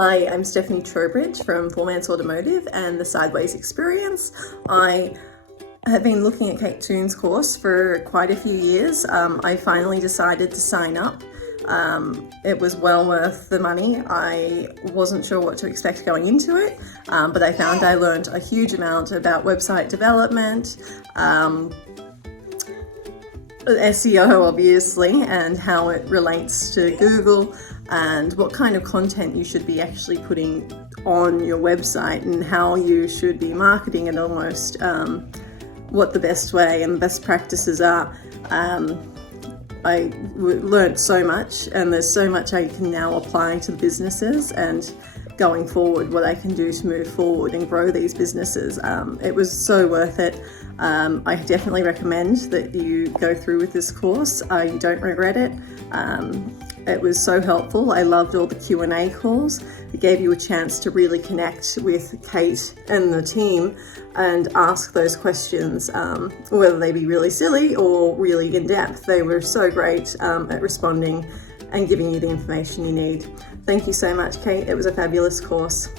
Hi, I'm Stephanie Trowbridge from Foreman's Automotive and the Sideways Experience. I have been looking at Kate Toon's course for quite a few years. I finally decided to sign up. It was well worth the money. I wasn't sure what to expect going into it, but I found I learned a huge amount about website development, SEO obviously, and how it relates to Google, and what kind of content you should be actually putting on your website and how you should be marketing it almost, what the best way and the best practices are. I learned so much, and there's so much I can now apply to the businesses and going forward, what I can do to move forward and grow these businesses. It was so worth it. I definitely recommend that you go through with this course. You don't regret it. It was so helpful. I loved all the Q&A calls. It gave you a chance to really connect with Kate and the team and ask those questions, whether they be really silly or really in-depth. They were so great at responding and giving you the information you need. Thank you so much, Kate. It was a fabulous course.